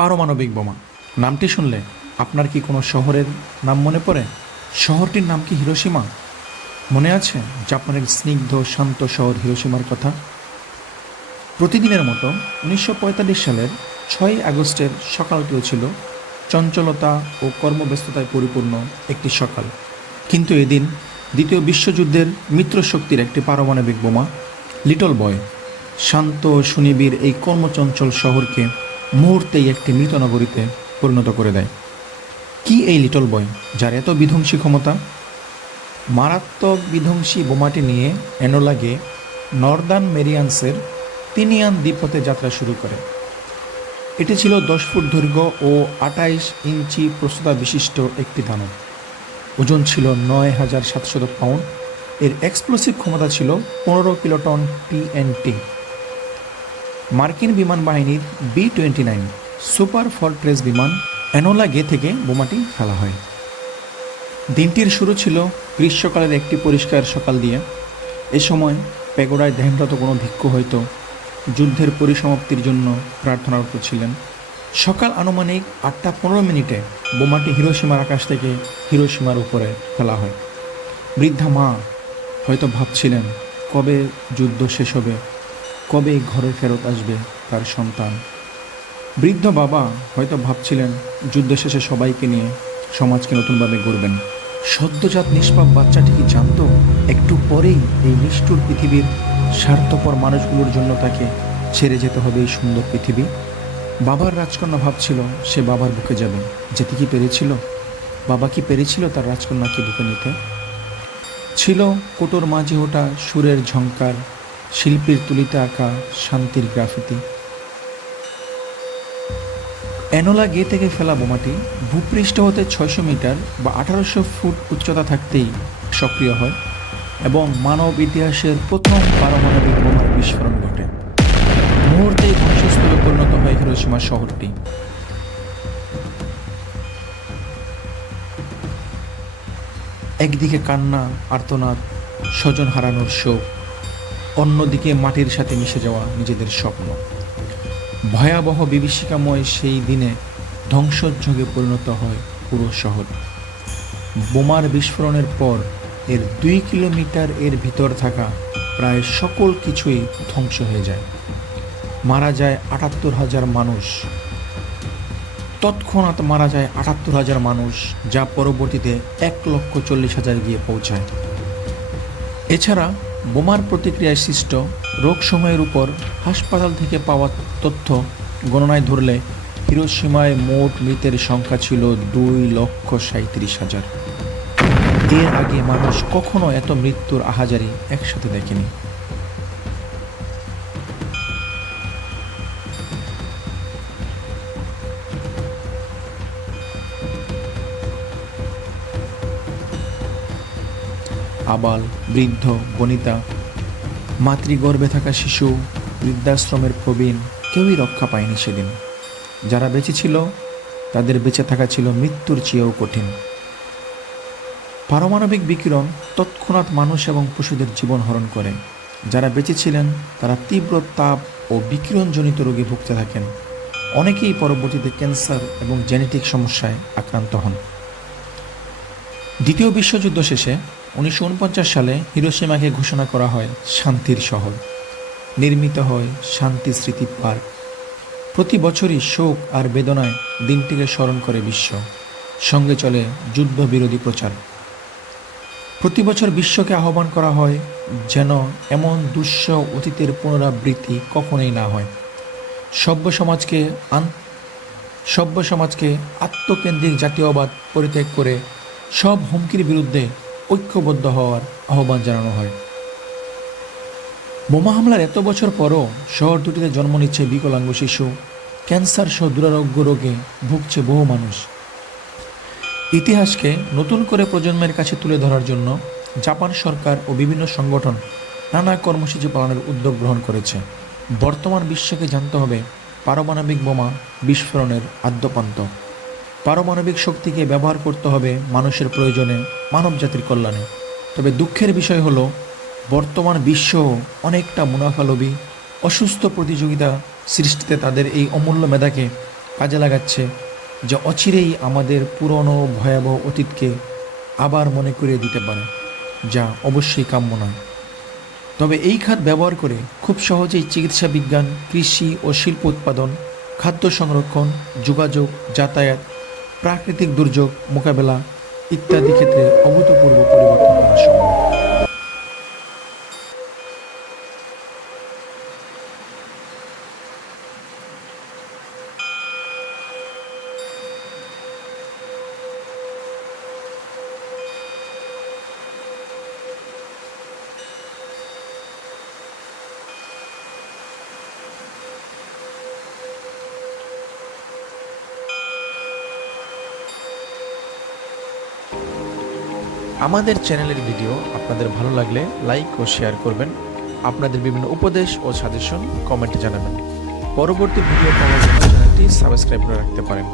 পারমাণবিক বোমা। নামটি শুনলে আপনার কি কোনো শহরের নাম মনে পড়ে? শহরটির নাম কি হিরোসীমা মনে আছে জাপানের স্নিগ্ধ, শান্ত শহর হিরোসীমার কথা? প্রতিদিনের মতো উনিশশো পঁয়তাল্লিশ সালের ছয় আগস্টের সকালটিও ছিল, চঞ্চলতা ও কর্মব্যস্ততায় পরিপূর্ণ একটি সকাল। কিন্তু এদিন দ্বিতীয় বিশ্বযুদ্ধের মিত্রশক্তির একটি পারমাণবিক বোমা, লিটল বয়, শান্ত ও সুনিবিড় এই কর্মচঞ্চল শহরকে মুহূর্তেই একটি মৃত নগরীতে পরিণত করে দেয়। কি এই লিটল বয়, যার এত বিধ্বংসী ক্ষমতা? মারাত্মক বিধ্বংসী বোমাটি নিয়ে এনোলাগে নর্দার্ন মেরিয়ান্সের তিনিয়ান দ্বীপথে যাত্রা শুরু করে। এটি ছিল দশ ফুট দৈর্ঘ্য ও আটাইশ ইঞ্চি প্রস্তুতা বিশিষ্ট একটি দানব। ওজন ছিল নয় হাজার সাতশত পাউন্ড। এর এক্সপ্লোসিভ ক্ষমতা ছিল পনেরো কিলোটন টিএনটি। মার্কিন বিমান বাহিনীর B twenty nine super fortress বিমান অ্যানোলা গে থেকে বোমাটি ফেলা হয়। দিনটির শুরু ছিল গ্রীষ্মকালের একটি পরিষ্কার সকাল দিয়ে। এ সময় পেগোড়ায় ধ্যানরত কোনো ভিক্ষু হয়তো যুদ্ধের পরিসমাপ্তির জন্য প্রার্থনারত ছিলেন। সকাল আনুমানিক আটটা পনেরো মিনিটে বোমাটি হিরোসীমার আকাশ থেকে হিরোসীমার উপরে ফেলা হয়। বৃদ্ধা মা হয়তো ভাবছিলেন, কবে যুদ্ধ শেষ হবে? কবে ঘরে ফেরত আসবে তার সন্তান? বৃদ্ধ বাবা হয়তো ভাবছিলেন, যুদ্ধ শেষে সবাইকে নিয়ে সমাজকে নতুনভাবে গড়বেন। সদ্যজাত নিষ্পাপ বাচ্চাটি কি জানতো? একটু পরেই এই নিষ্ঠুর পৃথিবীর স্বার্থপর মানুষগুলোর জন্য তাকে ছেড়ে যেতে হবে এই সুন্দর পৃথিবী। বাবার রাজকন্যা ভাবছিল, সে বাবার বুকে যাবে। যেতে কি পেরেছিল? বাবা কি পেরেছিল তার রাজকন্যাকে বুকে নিতে? ছিল কোটোর মাঝে ওঠা সুরের ঝঙ্কার শিল্পীর তুলিতে আঁকা শান্তির গ্রাফিতি। অ্যানোলা গে থেকে ফেলা বোমাটি ভূপৃষ্ঠ হতে ছয়শো মিটার বা আঠারোশো ফুট উচ্চতা থাকতেই সক্রিয় হয় এবং মানব ইতিহাসের প্রথম পারমাণবিক বোমার বিস্ফোরণ ঘটে। মুহূর্তেই ধ্বংসস্তূপে পরিণত হয় হিরোসীমা শহরটি। একদিকে কান্না, আর্তনাদ, স্বজন হারানোর শোক অন্যদিকে মাটির সাথে মিশে যাওয়া নিজেদের স্বপ্ন। ভয়াবহ বিভীষিকাময় সেই দিনে ধ্বংসযজ্ঞে পরিণত হয় পুরো শহর। বোমার বিস্ফোরণের পর এর দুই কিলোমিটার এর ভিতর থাকা প্রায় সকল কিছুই ধ্বংস হয়ে যায়। মারা যায় আটাত্তর হাজার মানুষ। তৎক্ষণাৎ মারা যায় আটাত্তর হাজার মানুষ, যা পরবর্তীতে এক লক্ষ চল্লিশ হাজার গিয়ে পৌঁছায়। এছাড়া বোমার প্রতিক্রিয়ায় সৃষ্ট রোগ সময়ের উপর হাসপাতাল থেকে পাওয়া তথ্য গণনায় ধরলে হিরোসীমায় মোট মৃতের সংখ্যা ছিল দুই লক্ষ সাঁত্রিশ হাজার। এর আগে মানুষ কখনো এত মৃত্যুর আহাজারি একসাথে দেখেনি। আবাল, বৃদ্ধ, বনিতা, মাতৃগর্ভে থাকা শিশু, বৃদ্ধাশ্রমের প্রবীণ, কেউই রক্ষা পায়নি সেদিন। যারা বেঁচে ছিল, তাদের বেঁচে থাকা ছিল মৃত্যুর চেয়েও কঠিন। পারমাণবিক বিকিরণ তৎক্ষণাৎ মানুষ এবং পশুদের জীবন হরণ করে। যারা বেঁচে ছিলেন, তারা তীব্র তাপ ও বিকিরণজনিত রোগে ভুগতে থাকেন। অনেকেই পরবর্তীতে ক্যান্সার এবং জেনেটিক সমস্যায় আক্রান্ত হন। দ্বিতীয় বিশ্বযুদ্ধ শেষে উনিশশো উনপঞ্চাশ সালে হিরোসীমাকে ঘোষণা করা হয় শান্তির শহর। নির্মিত হয় শান্তি স্মৃতি পার্ক। প্রতি বছরই শোক আর বেদনায় দিনটিকে স্মরণ করে বিশ্ব। সঙ্গে চলে যুদ্ধবিরোধী প্রচার। প্রতি বছর বিশ্বকে আহ্বান করা হয় যেন এমন দুঃস অতীতের পুনরাবৃত্তি কখনোই না হয়। সভ্য সমাজকে আন, সভ্য সমাজকে আত্মকেন্দ্রিক জাতীয়বাদ পরিত্যাগ করে সব হুমকির বিরুদ্ধে ঐক্যবদ্ধ হওয়ার আহ্বান জানানো হয়। বোমা হামলার এত বছর পরও শহর দুটিতে জন্ম নিচ্ছে বিকলাঙ্গ শিশু। ক্যান্সার সহ দুরারোগ্য রোগে ভুগছে বহু মানুষ। ইতিহাসকে নতুন করে প্রজন্মের কাছে তুলে ধরার জন্য জাপান সরকার ও বিভিন্ন সংগঠন নানা কর্মসূচি পালনের উদ্যোগ গ্রহণ করেছে। বর্তমান বিশ্বকে জানতে হবে পারমাণবিক বোমা বিস্ফোরণের আদ্যপান্ত। পারমাণবিক শক্তিকে ব্যবহার করতে হবে মানুষের প্রয়োজনে, মানবজাতির কল্যাণে। তবে দুঃখের বিষয় হলো, বর্তমান বিশ্ব অনেকটা মুনাফালোভী অসুস্থ প্রতিযোগিতা সৃষ্টিতে তাদের এই অমূল্য মেধাকে কাজে লাগাচ্ছে, যা অচিরেই আমাদের পুরনো ভয়াবহ অতীতকে আবার মনে করিয়ে দিতে পারে, যা অবশ্যই কাম্য নয়। তবে এই খাত ব্যবহার করে খুব সহজেই চিকিৎসা বিজ্ঞান, কৃষি ও শিল্প উৎপাদন, খাদ্য সংরক্ষণ, যোগাযোগ, যাতায়াত প্রাকৃতিক দুর্যোগ মোকাবেলা ইত্যাদি ক্ষেত্রে অভূতপূর্ব পরিবর্তন করা সম্ভব। আমাদের চ্যানেলের ভিডিও আপনাদের ভালো লাগলে লাইক ও শেয়ার করবেন। আপনাদের বিভিন্ন উপদেশ ও সাজেশন কমেন্টে জানাবেন। পরবর্তী ভিডিও পাওয়ার জন্য চ্যানেলটি সাবস্ক্রাইব করে রাখতে পারেন।